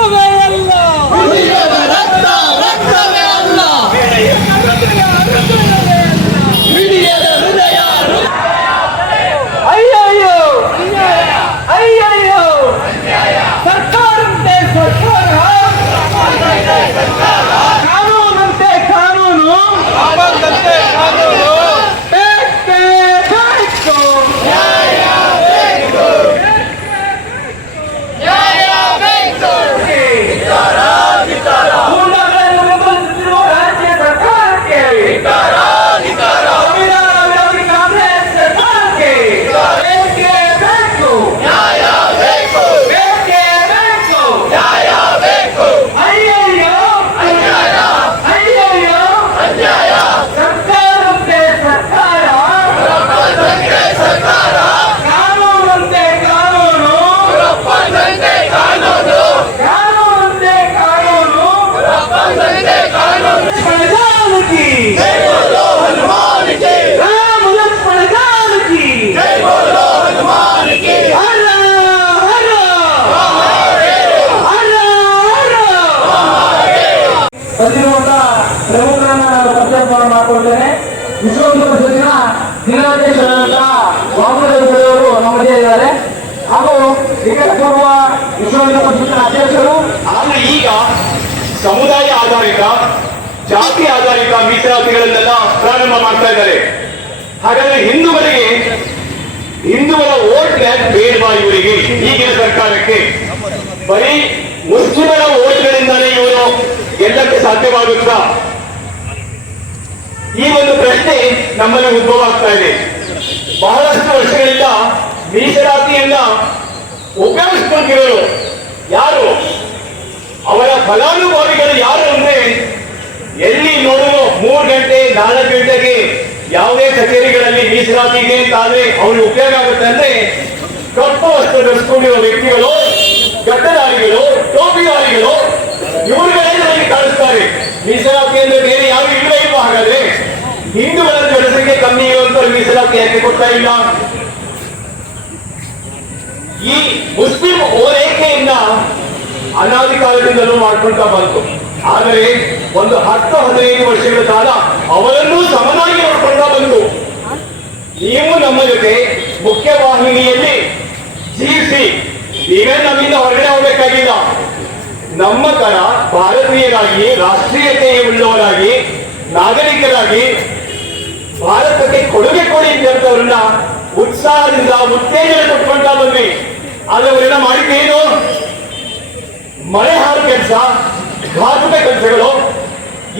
হবে ಬಂದಿರುವಂತಹ ಪ್ರಮುಖರನ್ನ ನಾನು ಪರಿಚಯ ಮಾಡಿಕೊಳ್ತೇನೆ. ವಾಮದೇವರು ನಮ್ಮ ಮಧ್ಯೆ ಇದ್ದಾರೆ. ಹಾಗೂ ವಿಶ್ವಹಿಂದೂ ಪರಿಷತ್ತಿನ ಅಧ್ಯಕ್ಷರು ಆದ್ರೆ ಈಗ ಸಮುದಾಯ ಆಧಾರಿತ, ಜಾತಿ ಆಧಾರಿತ ಮೀಸಲಾತಿಗಳನ್ನೆಲ್ಲ ಪ್ರಾರಂಭ ಮಾಡ್ತಾ ಇದ್ದಾರೆ. ಹಾಗಾದ್ರೆ ಹಿಂದೂಗಳಿಗೆ, ಹಿಂದೂಗಳ ವೋಟ್ ಬ್ಯಾಂಕ್ ಬೇಡವಾ ಇವರಿಗೆ? ಈಗಿನ ಸರ್ಕಾರಕ್ಕೆ? ಬರೀ ಮುಸ್ಲಿಮರ ವೋಟ್ಗಳಿಂದಲೇ ಇವರು ಗೆಲ್ಲಕ್ಕೆ ಸಾಧ್ಯವಾಗುತ್ತಾ? ಈ ಒಂದು ಪ್ರಶ್ನೆ ನಮ್ಮಲ್ಲಿ ಉದ್ಭವ ಆಗ್ತಾ ಇದೆ. ಬಹಳಷ್ಟು ವರ್ಷಗಳಿಂದ ಮೀಸಲಾತಿಯನ್ನ ಉಪಯೋಗಿಸ್ಕೊಂಡಿರೋರು ಯಾರು? ಅವರ ಫಲಾನುಭವಿಗಳು ಯಾರು ಅಂದ್ರೆ ಎಲ್ಲಿ ನೋಡಿದ್ರು ಮೂರು ಗಂಟೆ, ನಾಲ್ಕು ಗಂಟೆಗೆ ಯಾವುದೇ ಕಚೇರಿಗಳಲ್ಲಿ ಮೀಸಲಾತಿ ಇದೆ ಅಂತ ಆದ್ರೆ ಅವ್ರಿಗೆ ಉಪಯೋಗ ಆಗುತ್ತೆ ಅಂದ್ರೆ ಕಪ್ಪು ವಸ್ತು ಧರಿಸ್ಕೊಂಡಿರೋ ವ್ಯಕ್ತಿಗಳು ಗಡ್ಡದಾರಿಗಳು ಟೋಪಿದಾರಿಗಳು ಇವ್ರುಗಳೇ ನಮಗೆ ಕಾಣಿಸ್ತಾರೆ. ಮೀಸಲಾತಿ ಅಂದ್ರೆ ಬೇರೆ ಯಾರು ಇಲ್ಲ ಇಲ್ಲ ಹಾಗಾದ್ರೆ. ಹಿಂದೂಗಳ ಜನಸಂಖ್ಯೆ ಕಮ್ಮಿ ಇರುವಂತ ಮೀಸಲಾತಿ ಯಾಕೆ ಕೊಡ್ತಾ ಇಲ್ಲ. ಈ ಮುಸ್ಲಿಂ ಓಲೈಕೆಯನ್ನ ಅನಾದಿ ಕಾಲದಿಂದಲೂ ಮಾಡ್ಕೊಳ್ತಾ ಬಂತು. ಆದರೆ ಒಂದು ಹತ್ತು, ಹದಿನೈದು ವರ್ಷಗಳ ಕಾಲ ಅವರನ್ನೂ ಸಮನಾಗಿ ನೋಡ್ಕೊಳ್ತಾ ಬಂತು. ನೀವು ನಮ್ಮ ಜೊತೆ ಮುಖ್ಯವಾಹಿನಿಯಲ್ಲಿ ಜೀವಿಸಿ ನೀವೇ ನಮ್ಮಿಂದ ಹೊರಗಡೆ ಹೋಗ್ಬೇಕಾಗಿಲ್ಲ. ನಮ್ಮ ಭಾರತೀಯರಾಗಿ ರಾಷ್ಟ್ರೀಯತೆ ಉಳ್ಳವರಾಗಿ ನಾಗರಿಕರಾಗಿ ಭಾರತಕ್ಕೆ ಕೊಡುಗೆ ಕೊಡಿ ಅಂತವ್ರನ್ನ ಉತ್ಸಾಹದಿಂದ ಉತ್ತೇಜನ ಕೊಟ್ಕೊಂಡ ಬಂದ್ವಿ. ಆದ್ರೆ ಅವರೆಲ್ಲ ಮಾಡಿದ್ದೇನು ಮಳೆ ಹಾರು ಕೆಲಸ, ಘಾತುಕ ಕೆಲಸಗಳು.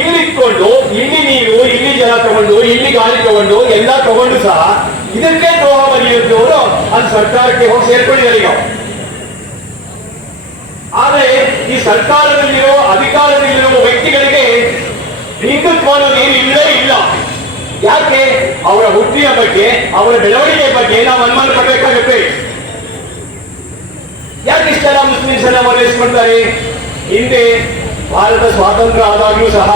ಇಲ್ಲಿಟ್ಕೊಂಡು, ಇಲ್ಲಿ ನೀರು ಇಲ್ಲಿ ಜಲ ತಗೊಂಡು, ಇಲ್ಲಿ ಗಾಳಿ ತಗೊಂಡು, ಎಲ್ಲ ತಗೊಂಡು ಸಹ ಇದಕ್ಕೆ ದ್ರೋಹ ಬರೆಯುತ್ತವರು ಅಲ್ಲಿ ಸರ್ಕಾರಕ್ಕೆ ಹೋಗಿ ಸೇರ್ಕೊಂಡಿದ್ದಾರೆ ಈಗ. ಆದ್ರೆ ಸರ್ಕಾರದಲ್ಲಿರೋ ಅಧಿಕಾರದಲ್ಲಿರುವ ವ್ಯಕ್ತಿಗಳಿಗೆ ಹಿಂದುತ್ವ ಅನ್ನೋದು ಏನು ಇಲ್ಲೇ. ಇಲ್ಲ ಯಾಕೆ? ಅವರ ಹುಟ್ಟಿನ ಬಗ್ಗೆ, ಅವರ ಬೆಳವಣಿಗೆ ಬಗ್ಗೆ ನಾವು ಅನುಮಾನ ಪಡಬೇಕಾಗುತ್ತೆ ಯಾಕೆ ಇಷ್ಟೆಲ್ಲ ಮುಸ್ಲಿಮ್ಸ್ ಎಲ್ಲ ಓಲೈಸ್ಕೊಳ್ತಾರೆ ಹಿಂದೆ ಭಾರತ ಸ್ವಾತಂತ್ರ್ಯ ಆದಾಗ್ಲೂ ಸಹ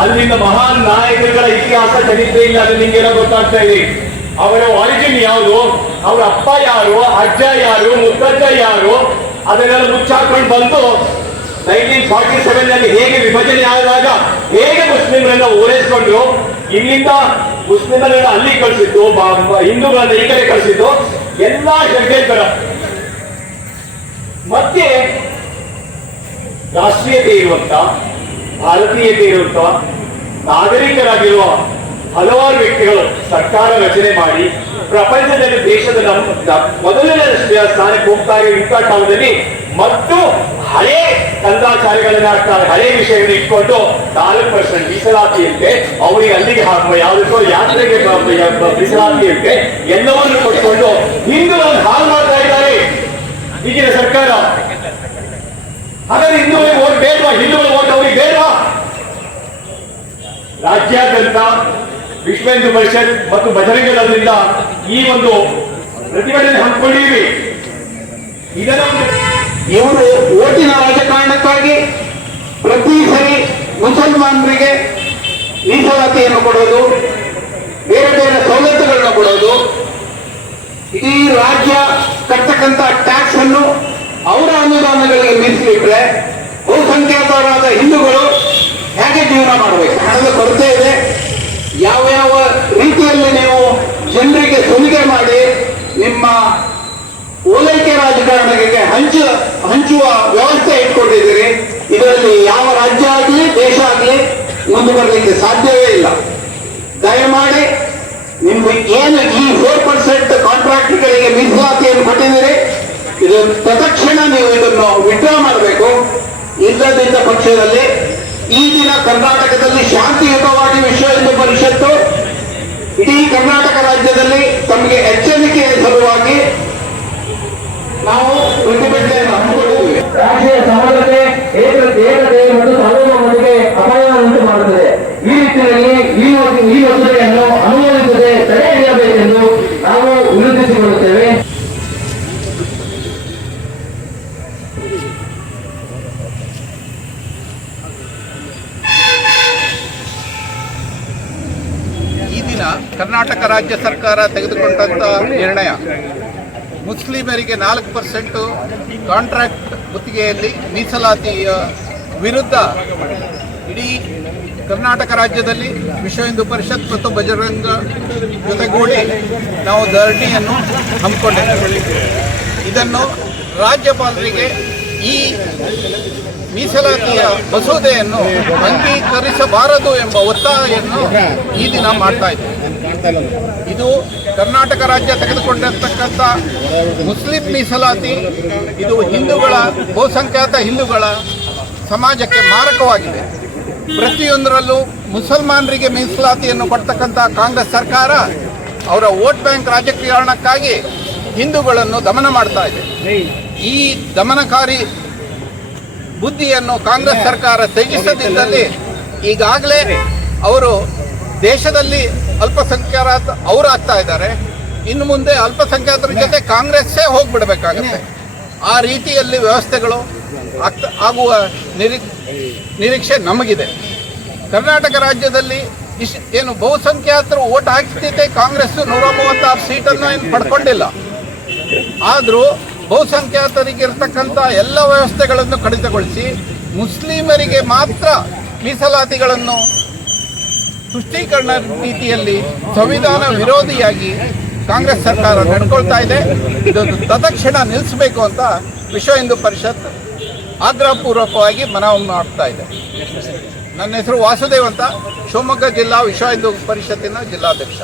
ಅಲ್ಲಿನ ಮಹಾನ್ ನಾಯಕರುಗಳ ಇತಿಹಾಸ ಚರಿತ್ರೆ ಇಲ್ಲ ಅದು ನಿಮ್ಗೆಲ್ಲ ಗೊತ್ತಾಗ್ತಾ ಇದೆ. ಅವರ ಆರಿಜಿನ್ ಯಾವುದು? ಅವರ ಅಪ್ಪ ಯಾರು? ಅಜ್ಜ ಯಾರು? ಮುತ್ತಜ್ಜ ಯಾರು? ಅದನ್ನೆಲ್ಲ ಮುಚ್ಚಾಕೊಂಡು ಬಂದು ನೈನ್ಟೀನ್ ಫಾರ್ಟಿ ಸೆವೆನ್ನಲ್ಲಿ ಹೇಗೆ ವಿಭಜನೆ ಆದಾಗ ಹೇಗೆ ಮುಸ್ಲಿಂಗಳನ್ನ ಓಲೈಸ್ಕೊಂಡು ಇಲ್ಲಿಂದ ಮುಸ್ಲಿಮರನ್ನ ಅಲ್ಲಿ ಕಳಿಸಿದ್ದು ಹಿಂದೂಗಳನ್ನ ಈ ಕಡೆ ಕಳಿಸಿದ್ದು, ಎಲ್ಲಾ ಷಡ್ಯಂತರ ಮತ್ತೆ ರಾಷ್ಟ್ರೀಯತೆ ಇರುವಂತ, ಭಾರತೀಯತೆ ಇರುವಂತ, ನಾಗರಿಕರಾಗಿರುವ ಹಲವಾರು ವ್ಯಕ್ತಿಗಳು ಸರ್ಕಾರ ರಚನೆ ಮಾಡಿ, ಪ್ರಪಂಚದಲ್ಲಿ ದೇಶದ ನಮ್ಮ ಮೊದಲನೇ ಸ್ಥಾನಕ್ಕೆ ಹೋಗ್ತಾ ಇರೋ ಇಂಥ ಕಾಲದಲ್ಲಿ ಮತ್ತು ಹಳೆ ಕಂದಾಚಾರಗಳನ್ನ ಹಾಕ್ತಾರೆ. ಹಳೆ ವಿಷಯಗಳನ್ನ ಇಟ್ಕೊಂಡು ನಾಲ್ಕು ಪರ್ಸೆಂಟ್ ಮೀಸಲಾತಿಯಂತೆ ಅವರಿಗೆ ಅಲ್ಲಿಗೆ ಹಾಕುವ ಯಾವುದಕ್ಕೋ ಯಾತ್ರೆಗೆ ಮೀಸಲಾತಿ ಇರುತ್ತೆ ಎಲ್ಲವನ್ನು ಕೊಟ್ಕೊಂಡು ಹಿಂದೂ ಹಾಲ್ ಮಾಡ್ತಾ ಇದ್ದಾರೆ. ಈಗಿನ ಸರ್ಕಾರ. ಹಾಗಾದ್ರೆ ಹಿಂದೂಗಳಿಗೆ ಓಟ್ ಬೇಡವಾ? ಹಿಂದೂಗಳ ಓಟ್ ಅವರಿಗೆ ಬೇಡವಾ? ರಾಜ್ಯಾದ್ಯಂತ ವಿಶ್ವ ಹಿಂದೂ ಪರಿಷತ್ ಮತ್ತು ಬಜರಂಗ ದಳದಿಂದ ಈ ಒಂದು ಪ್ರತಿಭಟನೆ ಹಮ್ಮಿಕೊಂಡಿದ್ದೀವಿ. ಇದನ್ನು ಇವರು ಓಟಿನ ರಾಜಕಾರಣಕ್ಕಾಗಿ ಪ್ರತಿ ಸರಿ ಮುಸಲ್ಮಾನರಿಗೆ ಮೀಸಲಾತಿಯನ್ನು ಕೊಡೋದು, ಬೇರೆ ಬೇರೆ ಸವಲತ್ತುಗಳನ್ನ ಕೊಡೋದು, ಇಡೀ ರಾಜ್ಯ ಕಟ್ಟತಕ್ಕಂಥ ಟ್ಯಾಕ್ಸ್ ಅನ್ನು ಅವರ ಅನುದಾನಗಳಿಗೆ ಮೀಸಲಿಟ್ರೆ ಬಹುಸಂಖ್ಯಾತರಾದ ಹಿಂದೂಗಳು ಹೇಗೆ ಜೀವನ ಮಾಡಬೇಕು? ಹಣದ ಕೊರತೆ ಇದೆ. ಯಾವ ಯಾವ ರೀತಿಯಲ್ಲಿ ನೀವು ಜನರಿಗೆ ಸುಲಿಗೆ ಮಾಡಿ ನಿಮ್ಮ ಓಲೈಕೆ ರಾಜಕಾರಣಕ್ಕೆ ಹಂಚ, ಹಂಚುವ ವ್ಯವಸ್ಥೆ ಇಟ್ಕೊಂಡಿದ್ದೀರಿ. ಇದರಲ್ಲಿ ಯಾವ ರಾಜ್ಯ ಆಗಲಿ, ದೇಶ ಆಗಲಿ ಮುಂದುವರಲಿಕ್ಕೆ ಸಾಧ್ಯವೇ ಇಲ್ಲ. ದಯಮಾಡಿ ನಿಮ್ಗೆ ಏನು ಈ ಫೋರ್ ಪರ್ಸೆಂಟ್ ಕಾಂಟ್ರಾಕ್ಟ್ಗಳಿಗೆ ಮೀಸಲಾತಿಯನ್ನು ಕೊಟ್ಟಿದ್ದೀರಿ? ಇದು ತತ್ಕ್ಷಣ ನೀವು ಇದನ್ನು ವಿಡ್ರಾ ಮಾಡಬೇಕು. ಇಲ್ಲದಿದ್ದ ಪಕ್ಷದಲ್ಲಿ ಈ ದಿನ ಕರ್ನಾಟಕದಲ್ಲಿ ಶಾಂತಿಯುತವಾಗಿ ವಿಶ್ವ ಹಿಂದೂ ಪರಿಷತ್ತು, ಇಡೀ ಕರ್ನಾಟಕ ರಾಜ್ಯದಲ್ಲಿ ತಮಗೆ ಎಚ್ಚರಿಕೆಯ ಸಲುವಾಗಿ ನಾವು ಪ್ರತಿಭಟನೆಯನ್ನು ಹಮ್ಮಿಕೊಂಡಿದ್ದೇವೆ ರಾಷ್ಟ್ರೀಯ ಸಮಾನತೆ ಏಕತೆ ಮತ್ತು ಸಾರ್ವಭೌಮತೆಗೆ ಅಪಾಯವನ್ನು ಮಾಡುತ್ತದೆ. ಈ ರೀತಿಯಲ್ಲಿ ಈ ಈ ಮಸೂದೆಯನ್ನು ಅನುಮೋದಿಸದೆ ತಡೆ ಹಿಡಿಯಬೇಕೆಂದು ನಾವು ವಿನಂತಿಸಿಕೊಳ್ಳುತ್ತೇವೆ. ಈ ದಿನ ಕರ್ನಾಟಕ ರಾಜ್ಯ ಸರ್ಕಾರ ತೆಗೆದುಕೊಂಡಂತ ನಿರ್ಣಯ. ಮುಸ್ಲಿಮರಿಗೆ ನಾಲ್ಕು ಪರ್ಸೆಂಟು ಕಾಂಟ್ರಾಕ್ಟ್ ಗುತ್ತಿಗೆಯಲ್ಲಿ ಮೀಸಲಾತಿಯ ವಿರುದ್ಧ ಇಡೀ ಕರ್ನಾಟಕ ರಾಜ್ಯದಲ್ಲಿ ವಿಶ್ವ ಹಿಂದೂ ಪರಿಷತ್ ಮತ್ತು ಬಜರಂಗ ಜೊತೆಗೂಡಿ ನಾವು ಧರಣಿಯನ್ನು ಹಮ್ಮಿಕೊಂಡಿದ್ದೇವೆ. ಇದನ್ನು ರಾಜ್ಯಪಾಲರಿಗೆ ಈ ಮೀಸಲಾತಿಯ ಮಸೂದೆಯನ್ನು ಅಂಗೀಕರಿಸಬಾರದು ಎಂಬ ಒತ್ತಾಯವನ್ನು ಈ ದಿನ ಮಾಡ್ತಾ ಇದ್ದೇವೆ. ಇದು ಕರ್ನಾಟಕ ರಾಜ್ಯ ತೆಗೆದುಕೊಂಡಿರ್ತಕ್ಕಂಥ ಮುಸ್ಲಿಂ ಮೀಸಲಾತಿ, ಇದು ಹಿಂದೂಗಳ, ಬಹುಸಂಖ್ಯಾತ ಹಿಂದೂಗಳ ಸಮಾಜಕ್ಕೆ ಮಾರಕವಾಗಿದೆ. ಪ್ರತಿಯೊಂದರಲ್ಲೂ ಮುಸಲ್ಮಾನರಿಗೆ ಮೀಸಲಾತಿಯನ್ನು ಕೊಡ್ತಕ್ಕಂಥ ಕಾಂಗ್ರೆಸ್ ಸರ್ಕಾರ ಅವರ ವೋಟ್ ಬ್ಯಾಂಕ್ ರಾಜಕೀಯಕರಣಕ್ಕಾಗಿ ಹಿಂದೂಗಳನ್ನು ದಮನ ಮಾಡ್ತಾ ಇದೆ. ಈ ದಮನಕಾರಿ ಬುದ್ಧಿಯನ್ನು ಕಾಂಗ್ರೆಸ್ ಸರ್ಕಾರ ತ್ಯಜಿಸದಿದ್ದಲ್ಲಿ ಈಗಾಗಲೇ ಅವರು ದೇಶದಲ್ಲಿ ಅಲ್ಪಸಂಖ್ಯಾತ ಅವರು ಆಗ್ತಾ ಇದ್ದಾರೆ. ಇನ್ನು ಮುಂದೆ ಅಲ್ಪಸಂಖ್ಯಾತರ ಜೊತೆ ಕಾಂಗ್ರೆಸ್ಸೇ ಹೋಗ್ಬಿಡ್ಬೇಕಾಗತ್ತೆ. ಆ ರೀತಿಯಲ್ಲಿ ವ್ಯವಸ್ಥೆಗಳು ಆಗುವ ನಿರೀ, ನಿರೀಕ್ಷೆ ನಮಗಿದೆ. ಕರ್ನಾಟಕ ರಾಜ್ಯದಲ್ಲಿ ಇಶ್, ಏನು ಬಹುಸಂಖ್ಯಾತರು ಓಟ್ ಹಾಕ್ತಿದ್ದೆ ಕಾಂಗ್ರೆಸ್ ನೂರ ಮೂವತ್ತಾರು ಸೀಟನ್ನು ಏನು ಪಡ್ಕೊಂಡಿಲ್ಲ. ಆದರೂ ಬಹುಸಂಖ್ಯಾತರಿಗಿರ್ತಕ್ಕಂಥ ಎಲ್ಲ ವ್ಯವಸ್ಥೆಗಳನ್ನು ಕಡಿತಗೊಳಿಸಿ ಮುಸ್ಲಿಮರಿಗೆ ಮಾತ್ರ ಮೀಸಲಾತಿಗಳನ್ನು ತುಷ್ಟೀಕರಣ ರೀತಿಯಲ್ಲಿ ಸಂವಿಧಾನ ವಿರೋಧಿಯಾಗಿ ಕಾಂಗ್ರೆಸ್ ಸರ್ಕಾರ ನಡ್ಕೊಳ್ತಾ ಇದೆ. ಇದನ್ನು ತತ್ಕ್ಷಣ ನಿಲ್ಲಿಸಬೇಕು ಅಂತ ವಿಶ್ವ ಹಿಂದೂ ಪರಿಷತ್ ಆಗ್ರಹಪೂರ್ವಕವಾಗಿ ಮನವಿ ಮಾಡ್ತಾ ಇದೆ. ನನ್ನ ಹೆಸರು ವಾಸುದೇವ್ ಅಂತ ಶಿವಮೊಗ್ಗ ಜಿಲ್ಲಾ ವಿಶ್ವ ಹಿಂದೂ ಪರಿಷತ್ತಿನ ಜಿಲ್ಲಾಧ್ಯಕ್ಷ.